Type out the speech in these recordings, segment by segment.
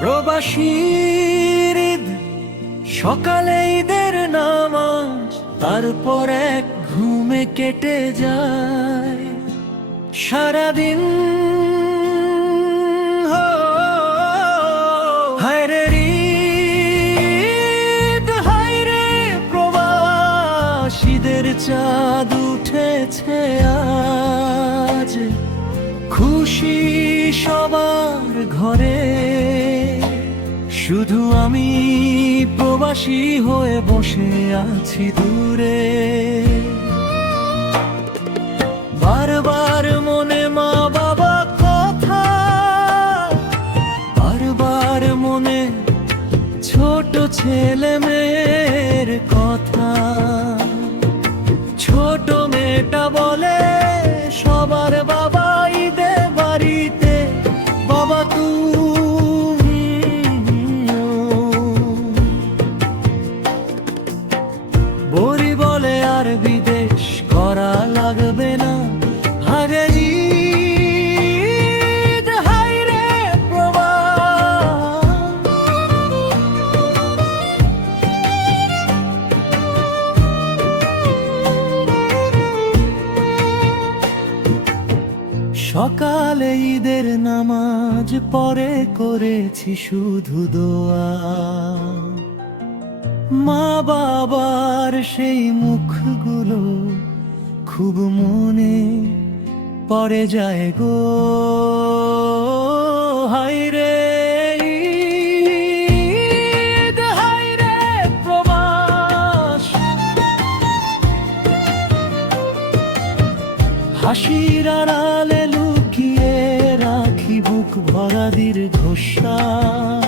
প্রবাসীর ঈদ, সকালে ঈদের নামাজ, তারপর এক ঘুমে কেটে যায় সারাদিন। হায়রে ঈদ, হায়রে প্রবাসীদের চাঁদ উঠেছে আজ, খুশি সবার ঘরে, শুধু আমি প্রবাসী হয়ে বসে আছি দূরে। বারবার মনে মা বাবা কথা, বারবার মনে ছোট ছেলে মেয়ের কথা। ছোট মেয়েটা বলে সবার বাবা ঈদে বাড়িতে, বাবা তুমি। বড়ি বলে আর বিদেশ করা লাগবে না, হায়রে ঈদ, হায়রে প্রবাস। সকালে ঈদের নামাজ পরে করেছি শুধু দোয়া, মা বাবার সেই মুখগুলো খুব মনে পড়ে যায় গো। হায়রে ঈদ, হায়রে প্রবাস। হাসির আড়ালে লুকিয়ে রাখি বুক ভরা দীর্ঘশ্বাস।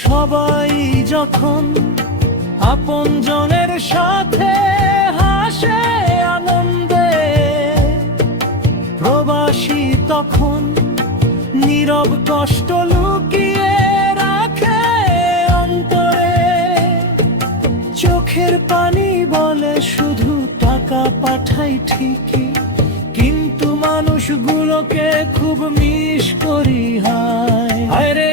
সবাই যখন আপনজনের সাথে হাসে আনন্দে, প্রবাসী তখন নীরব কষ্ট লুকিয়ে রাখে অন্তরে। চোখের পানি বলে শুধু টাকা পাঠাই ঠিকই, কিন্তু মানুষগুলোকে খুব মিস করি। হায় হায়রে